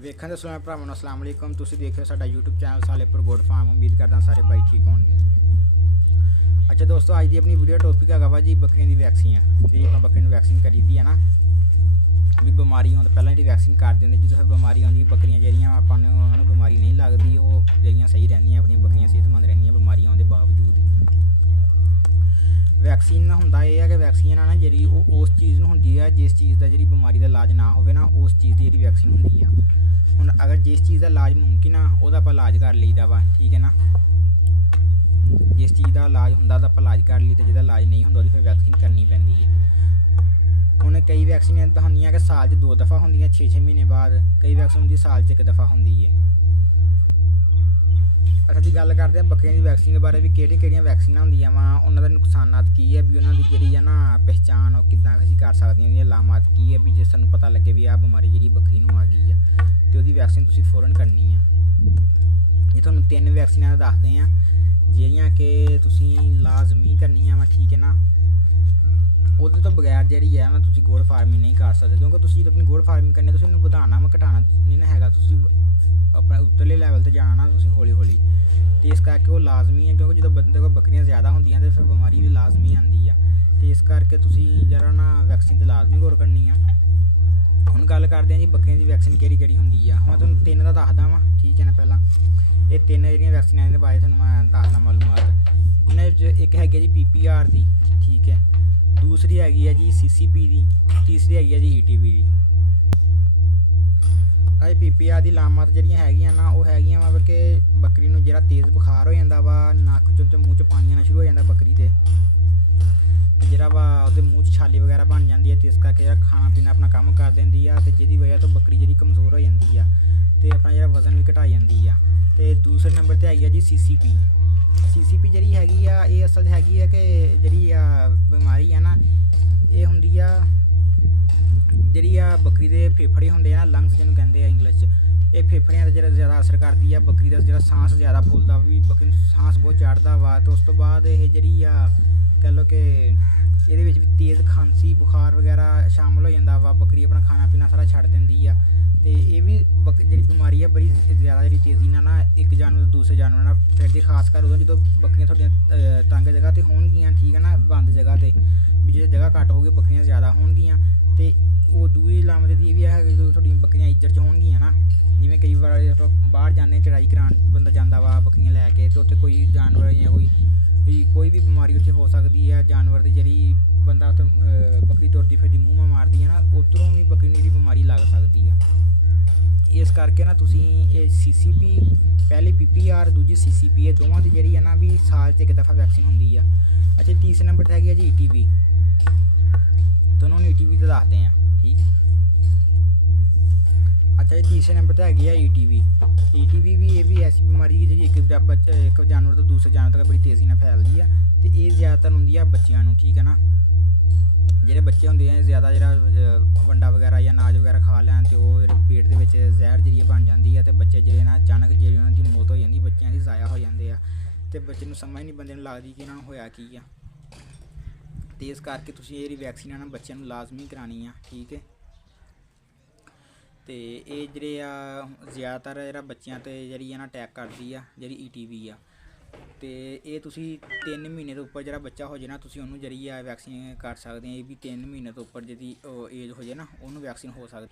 ਵੇਖਣ ਦੇ ਸੁਣਨ ਭਰਾਵਾਂ ਨੂੰ ਅਸਲਾਮ ਅਲੈਕੁਮ। ਤੁਸੀਂ ਦੇਖਿਓ ਸਾਡਾ YouTube ਚੈਨਲ ਸਾਲੇਪੁਰ ਗੋਟ ਫਾਰਮ। ਉਮੀਦ ਕਰਦਾ ਸਾਰੇ ਭਾਈ ਠੀਕ ਹੋਣਗੇ। ਅੱਛਾ ਦੋਸਤੋ, ਅੱਜ ਦੀ ਆਪਣੀ ਵੀਡੀਓ ਟੌਪਿਕ ਹੈਗਾ ਵਾ ਜੀ ਬੱਕਰੀਆਂ ਦੀ ਵੈਕਸੀਨ। ਜਿਹੜੀ ਆਪਾਂ ਬੱਕਰੀ ਨੂੰ ਵੈਕਸੀਨ ਕਰੀਦੀ ਹੈ ਨਾ, ਵੀ ਬਿਮਾਰੀ ਆਉਣ ਤੋਂ ਪਹਿਲਾਂ ਜਿਹੜੀ ਵੈਕਸੀਨ ਕਰ ਦਿੰਦੇ। ਜਦੋਂ ਫਿਰ ਬਿਮਾਰੀ ਆਉਂਦੀ ਬੱਕਰੀਆਂ ਜਿਹੜੀਆਂ ਆਪਾਂ ਨੂੰ ਉਹਨਾਂ ਨੂੰ ਬਿਮਾਰੀ ਨਹੀਂ ਲੱਗਦੀ, ਉਹ ਜਿਹੜੀਆਂ ਸਹੀ ਰਹਿੰਦੀਆਂ, ਆਪਣੀਆਂ ਬੱਕਰੀਆਂ ਸਿਹਤਮੰਦ ਰਹਿੰਦੀਆਂ ਬਿਮਾਰੀ ਆਉਣ ਦੇ ਬਾਵਜੂਦ। ਵੈਕਸੀਨ ਨਾਲ ਹੁੰਦਾ ਇਹ ਹੈ ਕਿ ਵੈਕਸੀਨ ਆ ਨਾ ਜਿਹੜੀ ਉਹ ਉਸ ਚੀਜ਼ ਨੂੰ ਹੁੰਦੀ ਆ ਜਿਸ ਚੀਜ਼ ਦਾ ਜਿਹੜੀ ਬਿਮਾਰੀ ਦਾ ਇਲਾਜ ਨਾ ਹੋਵੇ ਨਾ, ਉਸ ਚੀਜ਼ ਦੀ ਜਿਹੜੀ ਵੈਕਸੀਨ ਹੁੰਦੀ ਆ। ਹੁਣ ਅਗਰ ਜਿਸ ਚੀਜ਼ ਦਾ ਇਲਾਜ ਮੁਮਕਿਨ ਆ ਉਹਦਾ ਆਪਾਂ ਇਲਾਜ ਕਰ ਲਈਦਾ ਵਾ, ਠੀਕ ਹੈ ਨਾ। ਜਿਸ ਚੀਜ਼ ਦਾ ਇਲਾਜ ਹੁੰਦਾ ਉਹਦਾ ਆਪਾਂ ਇਲਾਜ ਕਰ ਲਈ, ਤੇ ਜਿਹਦਾ ਇਲਾਜ ਨਹੀਂ ਹੁੰਦਾ ਉਹਦੀ ਫਿਰ ਵੈਕਸੀਨ ਕਰਨੀ ਪੈਂਦੀ ਹੈ। ਹੁਣ ਕਈ ਵੈਕਸੀਨ ਇੱਦਾਂ ਹੁੰਦੀਆਂ ਕਿ ਸਾਲ 'ਚ 2 ਦਫਾ ਹੁੰਦੀਆਂ, 6-6 ਮਹੀਨੇ ਬਾਅਦ। ਕਈ ਵੈਕਸੀਨ ਹੁੰਦੀ ਸਾਲ 'ਚ 1 ਦਫਾ ਹੁੰਦੀ ਹੈ। ਅੱਛਾ ਜੀ, ਗੱਲ ਕਰਦੇ ਹਾਂ ਬੱਕਰੀਆਂ ਦੀ ਵੈਕਸੀਨ ਦੇ ਬਾਰੇ, ਵੀ ਕਿਹੜੀਆਂ ਵੈਕਸੀਨਾਂ ਹੁੰਦੀਆਂ ਵਾ, ਉਹਨਾਂ ਦੇ ਨੁਕਸਾਨਾਤ ਕੀ ਹੈ, ਵੀ ਉਹਨਾਂ ਦੀ ਜਿਹੜੀ ਹੈ ਨਾ ਪਹਿਚਾਣ ਉਹ ਕਿੱਦਾਂ ਅਸੀਂ ਕਰ ਸਕਦੇ ਹਾਂ, ਉਹਦੀਆਂ ਅਲਾਮਤ ਕੀ ਹੈ, ਵੀ ਜੇ ਸਾਨੂੰ ਪਤਾ ਲੱਗੇ ਵੀ ਆਹ ਬਿਮਾਰੀ ਜਿਹੜੀ ਬੱਕਰੀ ਨੂੰ ਆ ਗਈ ਆ ਤੇ ਉਹਦੀ ਵੈਕਸੀਨ ਤੁਸੀਂ ਫੌਰਨ ਕਰਨੀ ਆ। ਇਹ ਤੁਹਾਨੂੰ 3 ਵੈਕਸੀਨਾਂ ਦੱਸਦੇ ਆ ਜਿਹੜੀਆਂ ਕਿ ਤੁਸੀਂ ਲਾਜ਼ਮੀ ਕਰਨੀਆਂ ਵਾ, ਠੀਕ ਹੈ ਨਾ। ਉਹਦੇ ਤੋਂ ਬਗੈਰ ਜਿਹੜੀ ਹੈ ਨਾ ਤੁਸੀਂ ਗੋਡ ਫਾਰਮਿੰਗ ਨਹੀਂ ਕਰ ਸਕਦੇ, ਕਿਉਂਕਿ ਤੁਸੀਂ ਜਦੋਂ ਆਪਣੀ ਗੋਡ ਫਾਰਮਿੰਗ ਕਰਨੀ ਤੁਸੀਂ ਉਹਨੂੰ ਵਧਾਉਣਾ ਵਾ, ਘਟਾਉਣਾ ਨਹੀਂ ਨਾ ਹੈਗਾ। ਤੁਸੀਂ ਆਪਣਾ ਉੱਤਰਲੇ ਲੈਵਲ 'ਤੇ ਜਾਣਾ ਨਾ ਤੁਸੀਂ ਹੌਲੀ ਹੌਲੀ, ਅਤੇ ਇਸ ਕਰਕੇ ਉਹ ਲਾਜ਼ਮੀ ਹੈ। ਕਿਉਂਕਿ ਜਦੋਂ ਬੰਦੇ ਕੋਲ ਬੱਕਰੀਆਂ ਜ਼ਿਆਦਾ ਹੁੰਦੀਆਂ ਤਾਂ ਫਿਰ ਬਿਮਾਰੀ ਵੀ ਲਾਜ਼ਮੀ ਆਉਂਦੀ ਆ, ਅਤੇ ਇਸ ਕਰਕੇ ਤੁਸੀਂ ਜਰਾ ਨਾ ਵੈਕਸੀਨ 'ਤੇ ਲਾਜ਼ਮੀ ਗੌਰ ਕਰਨੀ ਆ। ਹੁਣ ਗੱਲ ਕਰਦੇ ਹਾਂ ਜੀ ਬੱਕਰੀਆਂ ਦੀ ਵੈਕਸੀਨ ਕਿਹੜੀ ਹੁੰਦੀ ਆ। ਹੁਣ ਤੁਹਾਨੂੰ 3 ਦਾ ਦੱਸਦਾ ਵਾਂ, ਠੀਕ ਹੈ ਨਾ। ਪਹਿਲਾਂ ਇਹ 3 ਜਿਹੜੀਆਂ ਵੈਕਸੀਨਾਂ ਦੇ ਬਾਰੇ ਤੁਹਾਨੂੰ ਮੈਂ ਦੱਸਦਾ ਮਾਲੂਮਾਤ। ਇਹਨਾਂ ਵਿੱਚ ਇੱਕ ਹੈਗੀ ਹੈ ਜੀ PPR ਦੀ, ਠੀਕ ਹੈ। ਦੂਸਰੀ ਹੈਗੀ ਹੈ ਜੀ CCP ਦੀ, ਤੀਸਰੀ ਹੈਗੀ ਹੈ ਜੀ ETV ਦੀ। ਇਹ PPR ਦੀ ਲਾਮਤ ਜਿਹੜੀਆਂ ਹੈਗੀਆਂ ਨਾ, ਉਹ ਹੈਗੀਆਂ ਵਾ ਕਿ ਬੱਕਰੀ ਨੂੰ ਜਿਹੜਾ ਤੇਜ਼ ਬੁਖਾਰ ਹੋ ਜਾਂਦਾ ਵਾ, ਨੱਕ 'ਚੋਂ ਤੇ ਮੂੰਹ 'ਚ ਪਾਣੀ ਆਉਣਾ ਸ਼ੁਰੂ ਹੋ ਜਾਂਦਾ ਬੱਕਰੀ ਦੇ, ਜਿਹੜਾ ਵਾ ਉਹਦੇ ਮੂੰਹ 'ਚ ਛਾਲੇ ਵਗੈਰਾ ਬਣ ਜਾਂਦੀ ਹੈ, ਅਤੇ ਇਸ ਕਰਕੇ ਜਿਹੜਾ ਖਾਣਾ ਪੀਣਾ ਆਪਣਾ ਕੰਮ ਕਰ ਦਿੰਦੀ ਆ, ਅਤੇ ਜਿਹਦੀ ਵਜ੍ਹਾ ਤੋਂ ਬੱਕਰੀ ਜਿਹੜੀ ਕਮਜ਼ੋਰ ਹੋ ਜਾਂਦੀ ਆ, ਅਤੇ ਆਪਣਾ ਜਿਹੜਾ ਵਜ਼ਨ ਵੀ ਘਟਾ ਜਾਂਦੀ ਆ। ਅਤੇ ਦੂਸਰੇ ਨੰਬਰ 'ਤੇ ਹੈਗੀ ਆ ਜੀ CCP ਜਿਹੜੀ ਹੈਗੀ ਆ, ਇਹ ਅਸਲ ਹੈਗੀ ਆ ਕਿ ਜਿਹੜੀ ਆ ਬਿਮਾਰੀ ਆ ਨਾ, ਇਹ ਹੁੰਦੀ ਆ ਜਿਹੜੀ ਆ ਬੱਕਰੀ ਦੇ ਫੇਫੜੇ ਹੁੰਦੇ ਆ ਨਾ, ਲੰਗਸ ਜਿਹਨੂੰ ਕਹਿੰਦੇ ਆ ਇੰਗਲਿਸ਼ 'ਚ। ਇਹ ਫੇਫੜਿਆਂ 'ਤੇ ਜਿਹੜਾ ਜ਼ਿਆਦਾ ਅਸਰ ਕਰਦੀ ਆ। ਬੱਕਰੀ ਦਾ ਜਿਹੜਾ ਸਾਂਸ ਜ਼ਿਆਦਾ ਫੁੱਲਦਾ, ਵੀ ਬੱਕਰੀ ਨੂੰ ਸਾਂਸ ਬਹੁਤ ਚੜ੍ਹਦਾ ਵਾ, ਅਤੇ ਉਸ ਤੋਂ ਬਾਅਦ ਇਹ ਜਿਹੜੀ ਆ ਕਹਿ ਲਓ ਕਿ ਇਹਦੇ ਵਿੱਚ ਵੀ ਤੇਜ਼ ਖਾਂਸੀ ਬੁਖਾਰ ਵਗੈਰਾ ਸ਼ਾਮਲ ਹੋ ਜਾਂਦਾ ਵਾ। ਬੱਕਰੀ ਆਪਣਾ ਖਾਣਾ ਪੀਣਾ ਸਾਰਾ ਛੱਡ ਦਿੰਦੀ ਆ, ਅਤੇ ਇਹ ਵੀ ਜਿਹੜੀ ਬਿਮਾਰੀ ਆ ਬੜੀ ਜ਼ਿਆਦਾ ਜਿਹੜੀ ਤੇਜ਼ੀ ਨਾਲ ਨਾ ਇੱਕ ਜਾਨਵਰ ਤੋਂ ਦੂਸਰੇ ਜਾਨਵਰ ਨਾਲ ਫੈਲਦੀ, ਖਾਸ ਕਰ ਉਦੋਂ ਜਦੋਂ ਬੱਕਰੀਆਂ ਤੁਹਾਡੀਆਂ ਤੰਗ ਜਗ੍ਹਾ 'ਤੇ ਹੋਣਗੀਆਂ, ਠੀਕ ਹੈ ਨਾ, ਬੰਦ ਜਗ੍ਹਾ 'ਤੇ। ਵੀ ਜੇ ਜਗ੍ਹਾ ਘੱਟ ਹੋਊਗੀ ਬੱਕਰੀਆਂ ਜ਼ਿਆਦਾ ਹੋਣਗੀਆਂ। ਅਤੇ ਉਹ ਦੂਜੀ ਲਾਮਤ ਦੀ ਇਹ ਵੀ ਹੈ ਕਿ ਜਦੋਂ ਤੁਹਾਡੀਆਂ ਬੱਕਰੀਆਂ ਇੱਜੜ 'ਚ ਹੋਣਗੀਆਂ ਨਾ, ਜਿਵੇਂ ਕਈ ਵਾਰ ਆਪਾਂ ਬਾਹਰ ਜਾਂਦੇ ਚੜਾਈ ਕਰਾਉਣ ਬੰਦਾ ਜਾਂਦਾ ਵਾ ਬੱਕਰੀਆਂ ਲੈ ਕੇ, ਅਤੇ ਉੱਥੇ ਕੋਈ ਜਾਨਵਰ ਜਾਂ ਕੋਈ ਵੀ ਬਿਮਾਰੀ ਉੱਥੇ ਹੋ ਸਕਦੀ ਹੈ ਜਾਨਵਰ ਦੀ, ਜਿਹੜੀ ਬੰਦਾ ਉੱਥੇ ਬੱਕਰੀ ਤੁਰਦੀ ਫਿਰਦੀ ਮੂੰਹ ਮਾਰਦੀ ਹੈ ਨਾ, ਉੱਧਰੋਂ ਵੀ ਬੱਕਰੀ ਨੂੰ ਜਿਹੜੀ ਬਿਮਾਰੀ ਲੱਗ ਸਕਦੀ ਆ। ਇਸ ਕਰਕੇ ਨਾ ਤੁਸੀਂ ਇਹ CCP, ਪਹਿਲੀ PPR, ਦੂਜੀ CCP, ਇਹ ਦੋਵਾਂ ਦੀ ਜਿਹੜੀ ਹੈ ਨਾ ਵੀ ਸਾਲ 'ਚ 1 ਦਫਾ ਵੈਕਸੀਨ ਹੁੰਦੀ ਆ। ਅੱਛਾ, ਤੀਸਰੇ ਨੰਬਰ 'ਤੇ ਹੈਗੀ ਹੈ ਜੀ ETV। ਤੁਹਾਨੂੰ ਹੁਣ ETV 'ਤੇ ਦੱਸਦੇ ਹਾਂ, ਠੀਕ। ਅੱਛਾ ਜੀ, ਤੀਸਰੇ ਨੰਬਰ 'ਤੇ ਹੈਗੀ ਆ ETV ਵੀ ਇਹ ਵੀ ਐਸੀ ਬਿਮਾਰੀ ਕਿ ਜਿਹੜੀ ਇੱਕ ਜਾਨਵਰ ਤੋਂ ਦੂਸਰੇ ਜਾਨਵਰ ਤੱਕ ਬੜੀ ਤੇਜ਼ੀ ਨਾਲ ਫੈਲਦੀ ਆ, ਅਤੇ ਇਹ ਜ਼ਿਆਦਾਤਰ ਹੁੰਦੀ ਆ ਬੱਚਿਆਂ ਨੂੰ, ਠੀਕ ਹੈ ਨਾ। ਜਿਹੜੇ ਬੱਚੇ ਹੁੰਦੇ ਆ ਜ਼ਿਆਦਾ ਜਿਹੜਾ ਵੰਡਾ ਵਗੈਰਾ ਜਾਂ ਅਨਾਜ ਵਗੈਰਾ ਖਾ ਲੈਣ, ਅਤੇ ਉਹ ਜਿਹੜੇ ਪੇਟ ਦੇ ਵਿੱਚ ਜ਼ਹਿਰ ਜਿਹੜੀ ਬਣ ਜਾਂਦੀ ਆ, ਅਤੇ ਬੱਚੇ ਜਿਹੜੇ ਨਾ ਅਚਾਨਕ ਜਿਹੜੀ ਉਹਨਾਂ ਦੀ ਮੌਤ ਹੋ ਜਾਂਦੀ, ਬੱਚਿਆਂ ਦੀ ਜ਼ਾਇਆ ਹੋ ਜਾਂਦੇ ਆ, ਅਤੇ ਬੱਚੇ ਨੂੰ ਸਮਝ ਨਹੀਂ ਬੰਦੇ ਨੂੰ ਲੱਗਦੀ ਕਿ ਇਹਨਾਂ ਨੂੰ ਹੋਇਆ ਕੀ ਆ। ਅਤੇ ਇਸ ਕਰਕੇ ਤੁਸੀਂ ਇਹ ਵੈਕਸੀਨ ਨਾ ਬੱਚਿਆਂ ਨੂੰ ਲਾਜ਼ਮੀ ਕਰਾਉਣੀ ਆ, ਠੀਕ ਹੈ। ਅਤੇ ਇਹ ਜਿਹੜੇ ਆ ਜ਼ਿਆਦਾਤਰ ਜਿਹੜਾ ਬੱਚਿਆਂ 'ਤੇ ਜਿਹੜੀ ਆ ਨਾ ਅਟੈਕ ਕਰਦੀ ਆ, ਜਿਹੜੀ ETV ਆ। ਅਤੇ ਇਹ ਤੁਸੀਂ 3 ਮਹੀਨੇ ਤੋਂ ਉੱਪਰ ਜਿਹੜਾ ਬੱਚਾ ਹੋ ਜਾਏ ਨਾ, ਤੁਸੀਂ ਉਹਨੂੰ ਜਿਹੜੀ ਆ ਵੈਕਸੀਨ ਕਰ ਸਕਦੇ ਆ। ਇਹ ਵੀ 3 ਮਹੀਨੇ ਤੋਂ ਉੱਪਰ ਜਿਹਦੀ ਏਜ ਹੋ ਜਾਏ ਨਾ, ਉਹਨੂੰ ਵੈਕਸੀਨ ਹੋ ਸਕਦੀ।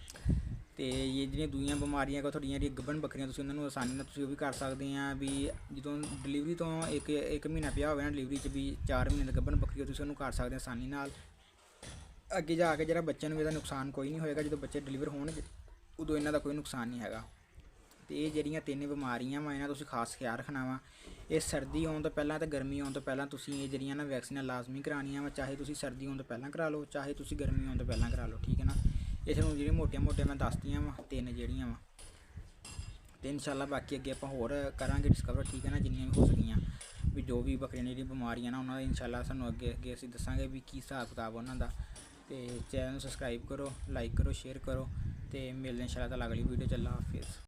ਅਤੇ ਇਹ ਜਿਹੜੀਆਂ ਦੂਜੀਆਂ ਬਿਮਾਰੀਆਂ ਕੋ ਤੁਹਾਡੀਆਂ ਜਿਹੜੀਆਂ ਗੱਭਣ ਬੱਕਰੀਆਂ, ਤੁਸੀਂ ਉਹਨਾਂ ਨੂੰ ਆਸਾਨੀ ਨਾਲ ਤੁਸੀਂ ਉਹ ਵੀ ਕਰ ਸਕਦੇ ਆ। ਵੀ ਜਦੋਂ ਡਿਲੀਵਰੀ ਤੋਂ ਇੱਕ ਮਹੀਨਾ ਪਿਆ ਹੋਵੇ ਨਾ ਡਿਲੀਵਰੀ 'ਚ, ਵੀ 4 ਮਹੀਨੇ ਦੀ ਗੱਭਣ ਬੱਕਰੀ ਤੁਸੀਂ ਉਹਨੂੰ ਕਰ ਸਕਦੇ ਆਸਾਨੀ ਨਾਲ। ਅੱਗੇ ਜਾ ਕੇ ਜਿਹੜਾ ਬੱਚਿਆਂ ਨੂੰ ਇਹਦਾ ਨੁਕਸਾਨ ਕੋਈ ਨਹੀਂ ਹੋਏਗਾ। ਜਦੋਂ ਬੱਚੇ ਡਿਲੀਵਰ ਹੋਣਗੇ ਉਦੋਂ ਇਹਨਾਂ ਦਾ ਕੋਈ ਨੁਕਸਾਨ ਨਹੀਂ ਹੈਗਾ। ਅਤੇ ਇਹ ਜਿਹੜੀਆਂ 3 ਬਿਮਾਰੀਆਂ ਵਾ, ਇਹਨਾਂ ਤੁਸੀਂ ਖਾਸ ਖਿਆਲ ਰੱਖਣਾ ਵਾ। ਇਹ ਸਰਦੀ ਆਉਣ ਤੋਂ ਪਹਿਲਾਂ ਅਤੇ ਗਰਮੀ ਆਉਣ ਤੋਂ ਪਹਿਲਾਂ ਤੁਸੀਂ ਇਹ ਜਿਹੜੀਆਂ ਨਾ ਵੈਕਸੀਨਾਂ ਲਾਜ਼ਮੀ ਕਰਾਉਣੀਆਂ ਵਾ। ਚਾਹੇ ਤੁਸੀਂ ਸਰਦੀ ਆਉਣ ਤੋਂ ਪਹਿਲਾਂ ਕਰਾ ਲਓ, ਚਾਹੇ ਤੁਸੀਂ ਗਰਮੀ ਆਉਣ ਤੋਂ ਪਹਿਲਾਂ ਕਰਾ ਲਓ, ਠੀਕ ਹੈ ਨਾ। ਇਹ ਤੁਹਾਨੂੰ ਜਿਹੜੀਆਂ ਮੋਟੀਆਂ ਮੈਂ ਦੱਸਤੀਆਂ ਵਾ 3 ਜਿਹੜੀਆਂ ਵਾ, ਅਤੇ ਇਨਸ਼ਾਅੱਲਾ ਬਾਕੀ ਅੱਗੇ ਆਪਾਂ ਹੋਰ ਕਰਾਂਗੇ ਡਿਸਕਵਰ, ਠੀਕ ਹੈ ਨਾ, ਜਿੰਨੀਆਂ ਵੀ ਹੋ ਸਕੀਆਂ। ਵੀ ਜੋ ਵੀ ਬੱਕਰੀਆਂ ਜਿਹੜੀਆਂ ਬਿਮਾਰੀਆਂ ਨਾ ਉਹਨਾਂ ਦਾ ਇਨਸ਼ਾਅੱਲਾ ਸਾਨੂੰ ਅੱਗੇ ਅਸੀਂ ਦੱਸਾਂਗੇ ਵੀ ਕੀ ਹਿਸਾਬ ਕਿਤਾਬ ਉਹਨਾਂ ਦਾ। ਅਤੇ ਚੈਨਲ ਨੂੰ ਸਬਸਕ੍ਰਾਈਬ ਕਰੋ, ਲਾਈਕ ਕਰੋ, ਸ਼ੇਅਰ ਕਰੋ, ਅਤੇ ਮਿਲਦੇ ਇਨਸ਼ਾਅੱਲਾ ਤਾਲਾ ਅਗਲੀ ਵੀਡੀਓ 'ਚ। ਅੱਲਾ ਹਾਫਿਜ਼।